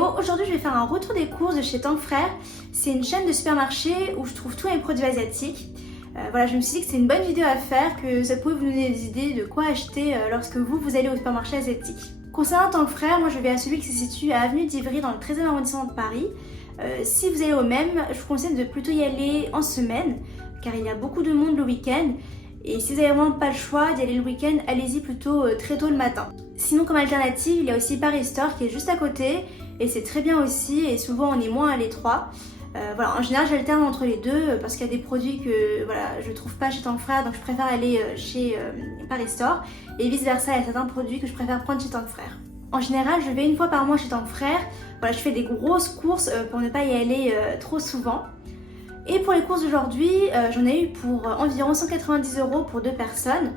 Aujourd'hui je vais faire un retour des courses de chez Tang Frères. C'est une chaîne de supermarché où je trouve tous mes produits asiatiques. Voilà, je me suis dit que c'est une bonne vidéo à faire, que ça pouvait vous donner des idées de quoi acheter lorsque vous allez au supermarché asiatique. Concernant Tang Frères, moi je vais à celui qui se situe à Avenue d'Ivry dans le 13e arrondissement de Paris. Si vous allez au même, je vous conseille de plutôt y aller en semaine car il y a beaucoup de monde le week-end. Et si vous n'avez vraiment pas le choix d'y aller le week-end, allez-y plutôt très tôt le matin. Sinon, comme alternative, il y a aussi Paris Store qui est juste à côté et c'est très bien aussi et souvent on est moins à l'étroit. Voilà, en général j'alterne entre les deux parce qu'il y a des produits que voilà, je trouve pas chez Tang Frères, donc je préfère aller chez Paris Store et vice versa, il y a certains produits que je préfère prendre chez Tang Frères. En général, je vais une fois par mois chez Tang Frères. Voilà, je fais des grosses courses pour ne pas y aller trop souvent. Et pour les courses d'aujourd'hui, j'en ai eu pour environ 190 € pour 2 personnes.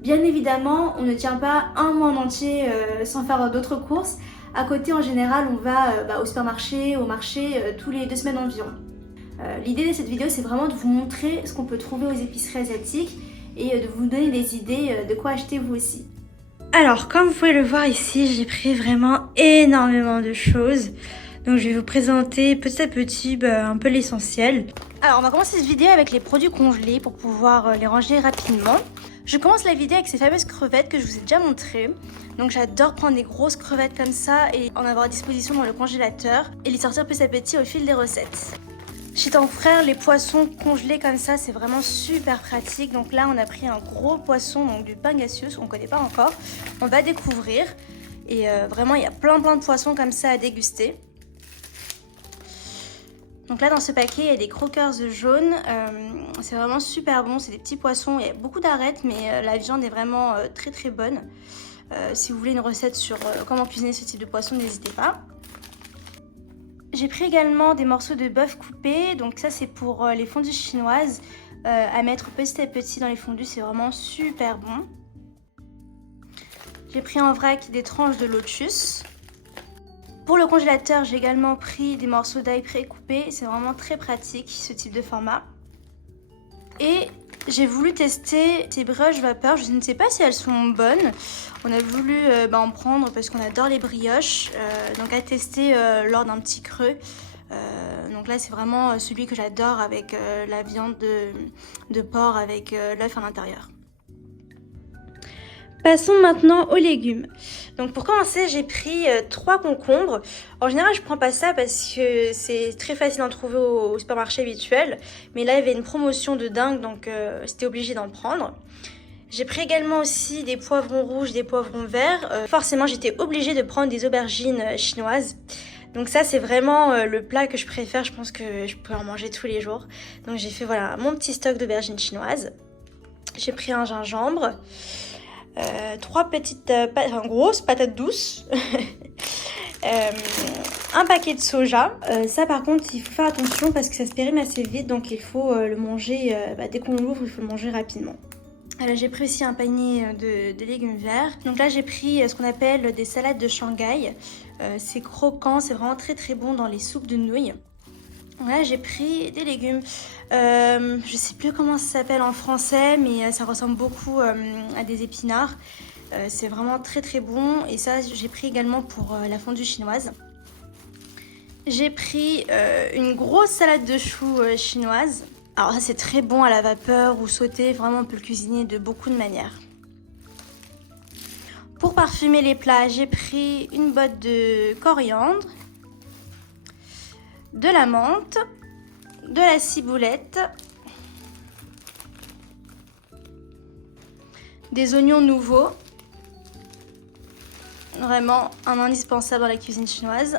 Bien évidemment, on ne tient pas un mois en entier sans faire d'autres courses. À côté, en général, on va au supermarché, au marché, tous les 2 semaines environ. L'idée de cette vidéo, c'est vraiment de vous montrer ce qu'on peut trouver aux épiceries asiatiques et de vous donner des idées de quoi acheter vous aussi. Alors, comme vous pouvez le voir ici, j'ai pris vraiment énormément de choses. Donc je vais vous présenter petit à petit un peu l'essentiel. Alors on va commencer cette vidéo avec les produits congelés pour pouvoir les ranger rapidement. Je commence la vidéo avec ces fameuses crevettes que je vous ai déjà montrées. Donc j'adore prendre des grosses crevettes comme ça et en avoir à disposition dans le congélateur et les sortir petit à petit au fil des recettes. Chez Tang Frères, les poissons congelés comme ça, c'est vraiment super pratique. Donc là on a pris un gros poisson, donc du pangasius, on ne connaît pas encore. On va découvrir et vraiment il y a plein de poissons comme ça à déguster. Donc là dans ce paquet il y a des croqueurs jaunes, c'est vraiment super bon, c'est des petits poissons, il y a beaucoup d'arêtes mais la viande est vraiment très bonne. Si vous voulez une recette sur comment cuisiner ce type de poisson, n'hésitez pas. J'ai pris également des morceaux de bœuf coupés, donc ça c'est pour les fondues chinoises, à mettre petit à petit dans les fondues, c'est vraiment super bon. J'ai pris en vrac des tranches de lotus. Pour le congélateur, j'ai également pris des morceaux d'ail pré-coupés. C'est vraiment très pratique ce type de format. Et j'ai voulu tester ces brioches vapeur. Je ne sais pas si elles sont bonnes. On a voulu en prendre parce qu'on adore les brioches. Donc à tester lors d'un petit creux. Donc là c'est vraiment celui que j'adore avec la viande de porc avec l'œuf à l'intérieur. Passons maintenant aux légumes. Donc pour commencer, j'ai pris 3 concombres. En général, je prends pas ça parce que c'est très facile d'en trouver au supermarché habituel. Mais là, il y avait une promotion de dingue, donc c'était obligé d'en prendre. J'ai pris également aussi des poivrons rouges, des poivrons verts. Forcément, j'étais obligée de prendre des aubergines chinoises. Donc ça, c'est vraiment le plat que je préfère. Je pense que je pourrais en manger tous les jours. Donc j'ai fait voilà mon petit stock d'aubergines chinoises. J'ai pris un gingembre. 3 petites grosses patates douces, un paquet de soja. Ça par contre il faut faire attention parce que ça se périme assez vite, donc il faut le manger dès qu'on l'ouvre, il faut le manger rapidement. Alors j'ai pris aussi un panier de légumes verts. Donc là j'ai pris ce qu'on appelle des salades de Shanghai. C'est croquant, c'est vraiment très bon dans les soupes de nouilles. Là j'ai pris des légumes, je sais plus comment ça s'appelle en français, mais ça ressemble beaucoup à des épinards. C'est vraiment très bon et ça j'ai pris également pour la fondue chinoise. J'ai pris une grosse salade de choux chinoise. Alors ça c'est très bon à la vapeur ou sauté, vraiment on peut le cuisiner de beaucoup de manières. Pour parfumer les plats, j'ai pris une botte de coriandre, de la menthe, de la ciboulette, des oignons nouveaux, vraiment un indispensable dans la cuisine chinoise,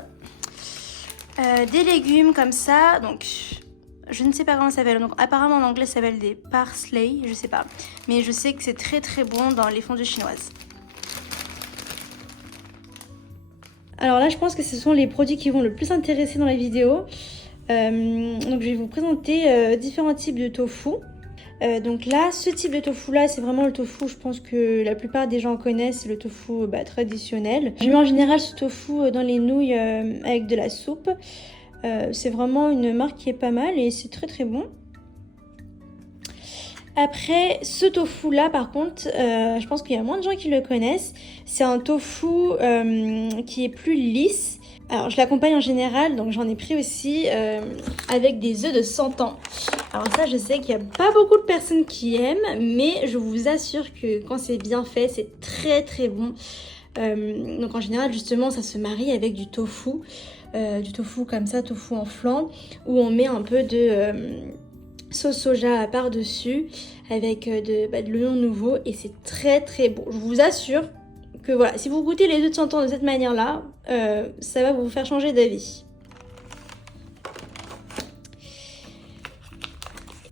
des légumes comme ça, donc je ne sais pas comment ça s'appelle, donc apparemment en anglais ça s'appelle des parsley, je sais pas, mais je sais que c'est très bon dans les fondues chinoises. Alors là je pense que ce sont les produits qui vont le plus intéresser dans la vidéo. Donc je vais vous présenter différents types de tofu. Donc là, ce type de tofu là, c'est vraiment le tofu, je pense que la plupart des gens connaissent, c'est le tofu traditionnel. Je mets en général ce tofu dans les nouilles avec de la soupe. C'est vraiment une marque qui est pas mal et c'est très bon. Après, ce tofu là par contre, je pense qu'il y a moins de gens qui le connaissent. C'est un tofu qui est plus lisse. Alors je l'accompagne en général, donc j'en ai pris aussi avec des œufs de 100 ans. Alors ça, je sais qu'il n'y a pas beaucoup de personnes qui aiment, mais je vous assure que quand c'est bien fait, c'est très très bon. Donc en général, justement, ça se marie avec du tofu comme ça, tofu en flan, où on met un peu de sauce soja par-dessus avec de l'oignon nouveau, et c'est très très bon. Je vous assure que voilà, si vous goûtez les œufs de 100 ans de cette manière-là, ça va vous faire changer d'avis.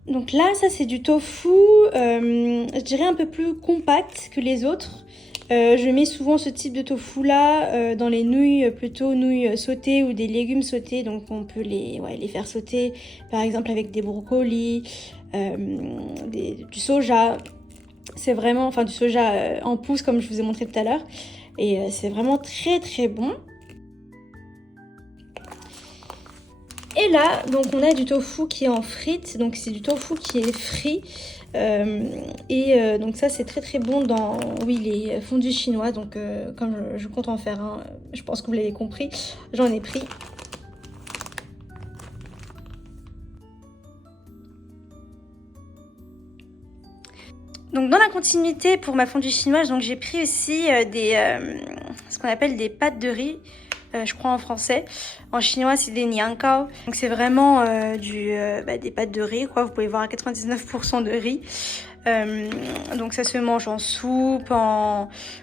Donc là, ça c'est du tofu, je dirais un peu plus compact que les autres. Je mets souvent ce type de tofu là dans les nouilles, plutôt nouilles sautées ou des légumes sautés. Donc on peut les faire sauter par exemple avec des brocolis, du soja. C'est vraiment, du soja en pousses comme je vous ai montré tout à l'heure. Et c'est vraiment très très bon. Et là, donc on a du tofu qui est en frites. Donc c'est du tofu qui est frit. Donc ça c'est très très bon dans les fondus chinois. Donc comme je compte en faire un, je pense que vous l'avez compris, j'en ai pris. Donc dans la continuité pour ma fondue chinoise, donc j'ai pris aussi ce qu'on appelle des pâtes de riz, je crois en français. En chinois c'est des niangao. Donc c'est vraiment des pâtes de riz quoi. Vous pouvez voir à 99% de riz. Donc ça se mange en soupe,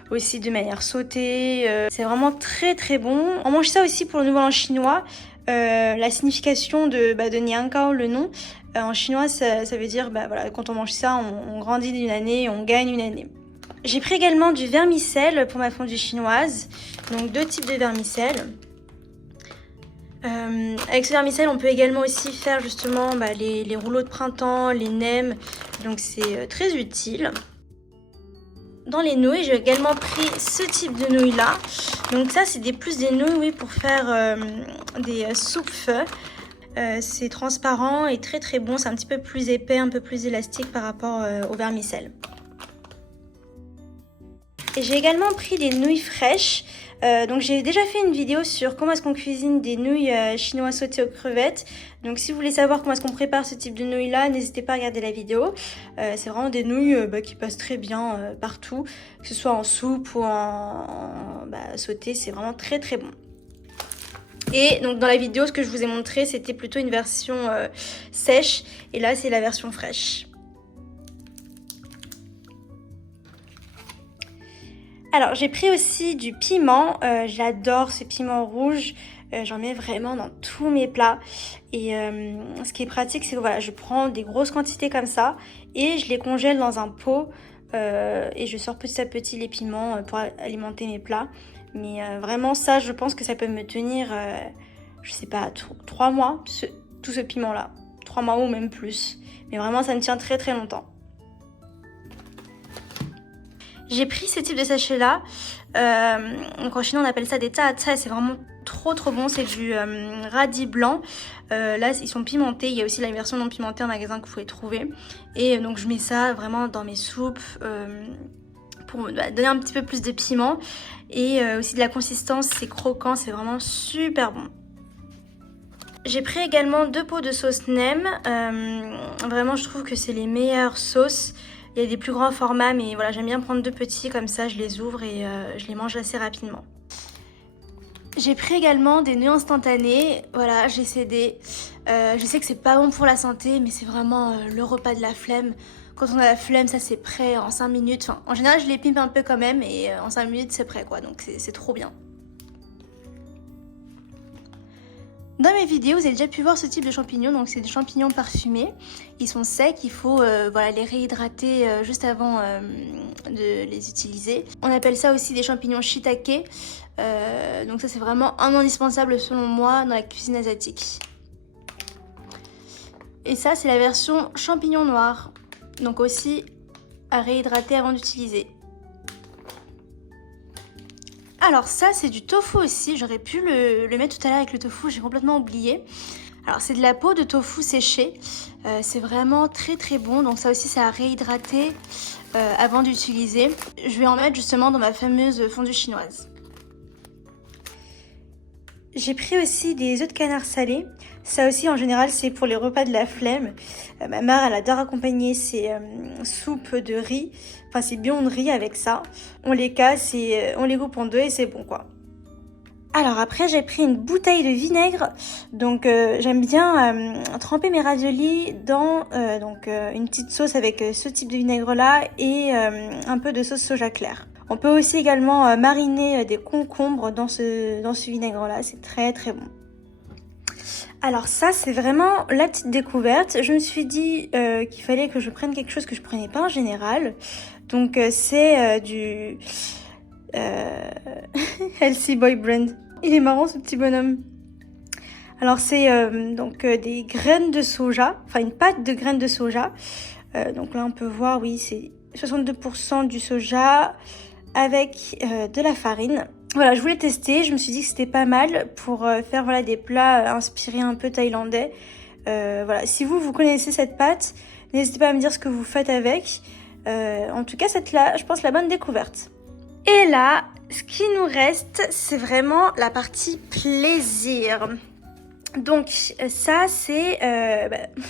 aussi de manière sautée. C'est vraiment très très bon. On mange ça aussi pour le nouvel an chinois. La signification de niangao, le nom. En chinois, ça veut dire, quand on mange ça, on grandit d'une année, on gagne une année. J'ai pris également du vermicelle pour ma fondue chinoise. Donc 2 types de vermicelle. Avec ce vermicelle, on peut également aussi faire justement les rouleaux de printemps, les nems. Donc c'est très utile. Dans les nouilles, j'ai également pris ce type de nouilles là. Donc ça, c'est plus des nouilles pour faire des soupes feu. C'est transparent et très très bon, c'est un petit peu plus épais, un peu plus élastique par rapport au vermicelle. Et j'ai également pris des nouilles fraîches. Donc j'ai déjà fait une vidéo sur comment est-ce qu'on cuisine des nouilles chinoises sautées aux crevettes. Donc si vous voulez savoir comment est-ce qu'on prépare ce type de nouilles là, n'hésitez pas à regarder la vidéo. C'est vraiment des nouilles qui passent très bien partout, que ce soit en soupe ou en sauté, c'est vraiment très très bon. Et donc dans la vidéo, ce que je vous ai montré, c'était plutôt une version sèche. Et là, c'est la version fraîche. Alors, j'ai pris aussi du piment. J'adore ce piment rouge. J'en mets vraiment dans tous mes plats. Et ce qui est pratique, c'est que je prends des grosses quantités comme ça. Et je les congèle dans un pot. Et je sors petit à petit les piments pour alimenter mes plats. Mais vraiment ça, je pense que ça peut me tenir, je sais pas, 3 mois, tout ce piment-là. 3 mois ou même plus. Mais vraiment, ça me tient très très longtemps. J'ai pris ce type de sachet-là. Donc en chinois, on appelle ça des ta. C'est vraiment trop trop bon. C'est du radis blanc. Là, ils sont pimentés. Il y a aussi la version non pimentée en magasin que vous pouvez trouver. Et donc, je mets ça vraiment dans mes soupes. Pour donner un petit peu plus de piment et aussi de la consistance, c'est croquant, c'est vraiment super bon. J'ai pris également 2 pots de sauce nem, vraiment je trouve que c'est les meilleures sauces. Il y a des plus grands formats mais voilà, j'aime bien prendre 2 petits comme ça, je les ouvre et je les mange assez rapidement. J'ai pris également des nouilles instantanées, voilà, j'ai cédé. Je sais que c'est pas bon pour la santé mais c'est vraiment le repas de la flemme. Quand on a la flemme, ça c'est prêt en 5 minutes. Enfin, en général, je les pimpe un peu quand même et en 5 minutes, c'est prêt quoi. Donc c'est trop bien. Dans mes vidéos, vous avez déjà pu voir ce type de champignons. Donc c'est des champignons parfumés. Ils sont secs, il faut les réhydrater juste avant de les utiliser. On appelle ça aussi des champignons shiitake. Donc ça c'est vraiment un indispensable selon moi dans la cuisine asiatique. Et ça c'est la version champignon noir. Donc aussi à réhydrater avant d'utiliser. Alors ça c'est du tofu aussi, j'aurais pu le mettre tout à l'heure avec le tofu, j'ai complètement oublié. Alors c'est de la peau de tofu séchée, c'est vraiment très très bon, donc ça aussi c'est à réhydrater avant d'utiliser. Je vais en mettre justement dans ma fameuse fondue chinoise. J'ai pris aussi des œufs de canard salés. Ça aussi, en général, c'est pour les repas de la flemme. Ma mère, elle adore accompagner ses soupes de riz. Enfin, ses bouillons de riz avec ça. On les casse et on les coupe en deux et c'est bon, quoi. Alors après, j'ai pris une bouteille de vinaigre. Donc, j'aime bien tremper mes raviolis dans une petite sauce avec ce type de vinaigre-là et un peu de sauce soja claire. On peut aussi également mariner des concombres dans ce vinaigre-là. C'est très très bon. Alors ça, c'est vraiment la petite découverte. Je me suis dit qu'il fallait que je prenne quelque chose que je prenais pas en général. Donc c'est du Healthy Boy Brand. Il est marrant ce petit bonhomme. Alors c'est des graines de soja, enfin une pâte de graines de soja. Donc là on peut voir, oui, c'est 62% du soja avec de la farine. Voilà, je voulais tester, je me suis dit que c'était pas mal pour faire des plats inspirés un peu thaïlandais. Voilà, si vous connaissez cette pâte, n'hésitez pas à me dire ce que vous faites avec. En tout cas, c'est là, je pense, la bonne découverte. Et là, ce qui nous reste, c'est vraiment la partie plaisir. Donc ça c'est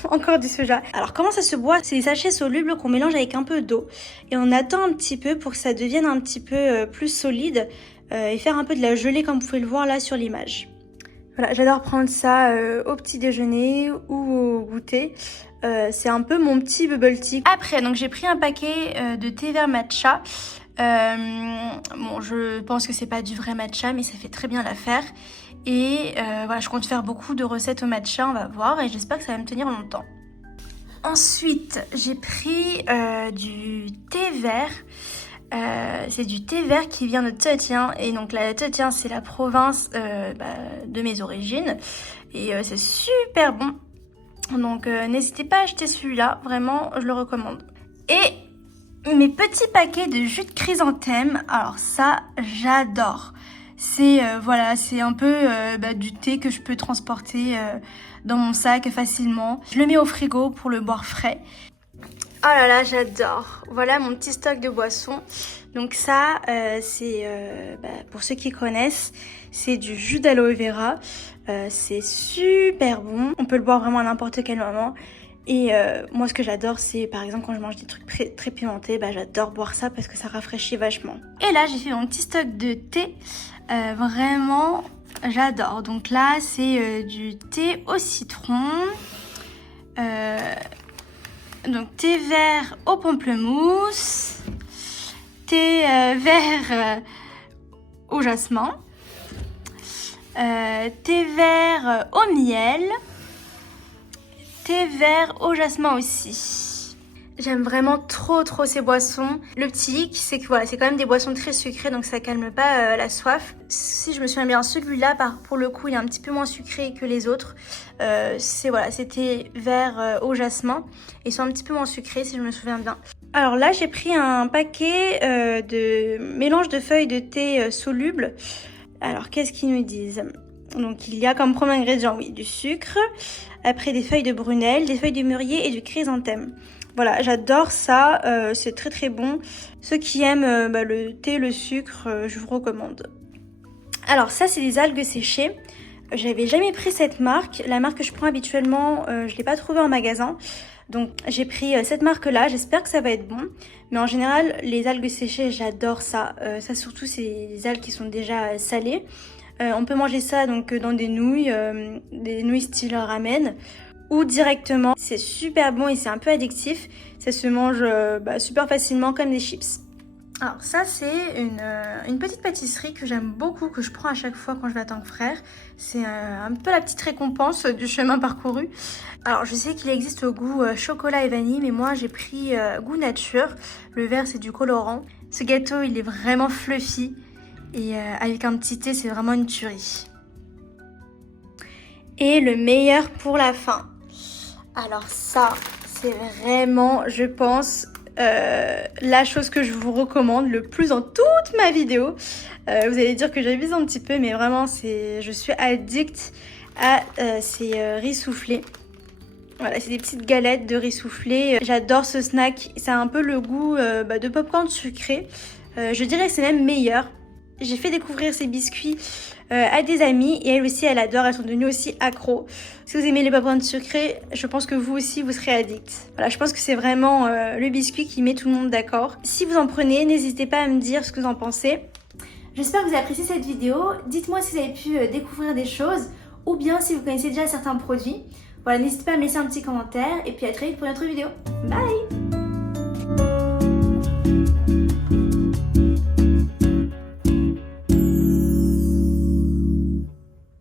encore du soja. Alors comment ça se boit? C'est des sachets solubles qu'on mélange avec un peu d'eau et on attend un petit peu pour que ça devienne un petit peu plus solide et faire un peu de la gelée comme vous pouvez le voir là sur l'image. Voilà, j'adore prendre ça au petit déjeuner ou au goûter. C'est un peu mon petit bubble tea. Après, donc j'ai pris un paquet de thé vert matcha. Bon, je pense que c'est pas du vrai matcha, mais ça fait très bien l'affaire. Et voilà, je compte faire beaucoup de recettes au matcha, on va voir, et j'espère que ça va me tenir longtemps. Ensuite, j'ai pris du thé vert. C'est du thé vert qui vient de Zhejiang. Et donc la Zhejiang, c'est la province de mes origines. Et c'est super bon. Donc n'hésitez pas à acheter celui-là, vraiment, je le recommande. Et mes petits paquets de jus de chrysanthème, alors ça, j'adore. C'est c'est un peu du thé que je peux transporter dans mon sac facilement. Je le mets au frigo pour le boire frais. Oh là là, j'adore. Voilà mon petit stock de boissons. Donc ça, c'est pour ceux qui connaissent, c'est du jus d'aloe vera. C'est super bon. On peut le boire vraiment à n'importe quel moment. Et moi, ce que j'adore, c'est par exemple quand je mange des trucs très pimentés, j'adore boire ça parce que ça rafraîchit vachement. Et là, j'ai fait mon petit stock de thé. Vraiment, j'adore. Donc là, c'est du thé au citron. Donc thé vert au pamplemousse. Thé vert au jasmin. Thé vert au miel. Thé vert au jasmin aussi. J'aime vraiment trop ces boissons. Le petit hic, c'est que c'est quand même des boissons très sucrées, donc ça calme pas la soif. Si je me souviens bien, celui-là, pour le coup, il est un petit peu moins sucré que les autres. C'était vert au jasmin. Ils sont un petit peu moins sucrés, si je me souviens bien. Alors là, j'ai pris un paquet de mélange de feuilles de thé solubles. Alors, qu'est-ce qu'ils nous disent ? Donc, il y a comme premier ingrédient, oui, du sucre. Après, des feuilles de prunelle, des feuilles de mûrier et du chrysanthème. Voilà, j'adore ça, c'est très bon. Ceux qui aiment le thé, le sucre, je vous recommande. Alors ça, c'est des algues séchées. J'avais jamais pris cette marque. La marque que je prends habituellement, je l'ai pas trouvée en magasin. Donc j'ai pris cette marque-là, j'espère que ça va être bon. Mais en général, les algues séchées, j'adore ça. Ça surtout, c'est des algues qui sont déjà salées. On peut manger ça donc dans des nouilles style ramen. Ou directement, c'est super bon et c'est un peu addictif. Ça se mange super facilement comme des chips. Alors ça c'est une petite pâtisserie que j'aime beaucoup, que je prends à chaque fois quand je vais à Tankfrère. C'est un peu la petite récompense du chemin parcouru. Alors je sais qu'il existe au goût chocolat et vanille, mais moi j'ai pris goût nature. Le vert c'est du colorant. Ce gâteau il est vraiment fluffy et avec un petit thé c'est vraiment une tuerie. Et le meilleur pour la fin. Alors ça, c'est vraiment, je pense, la chose que je vous recommande le plus dans toute ma vidéo. Vous allez dire que j'abuse un petit peu, mais vraiment, je suis addict à ces riz soufflés. Voilà, c'est des petites galettes de riz soufflé. J'adore ce snack. Ça a un peu le goût de popcorn sucré. Je dirais que c'est même meilleur. J'ai fait découvrir ces biscuits à des amies et elles aussi, elles adorent, elles sont devenues aussi accros. Si vous aimez les bonbons sucrés, je pense que vous aussi, vous serez addict. Voilà, je pense que c'est vraiment le biscuit qui met tout le monde d'accord. Si vous en prenez, n'hésitez pas à me dire ce que vous en pensez. J'espère que vous avez apprécié cette vidéo. Dites-moi si vous avez pu découvrir des choses ou bien si vous connaissez déjà certains produits. Voilà, n'hésitez pas à me laisser un petit commentaire et puis à très vite pour une autre vidéo. Bye!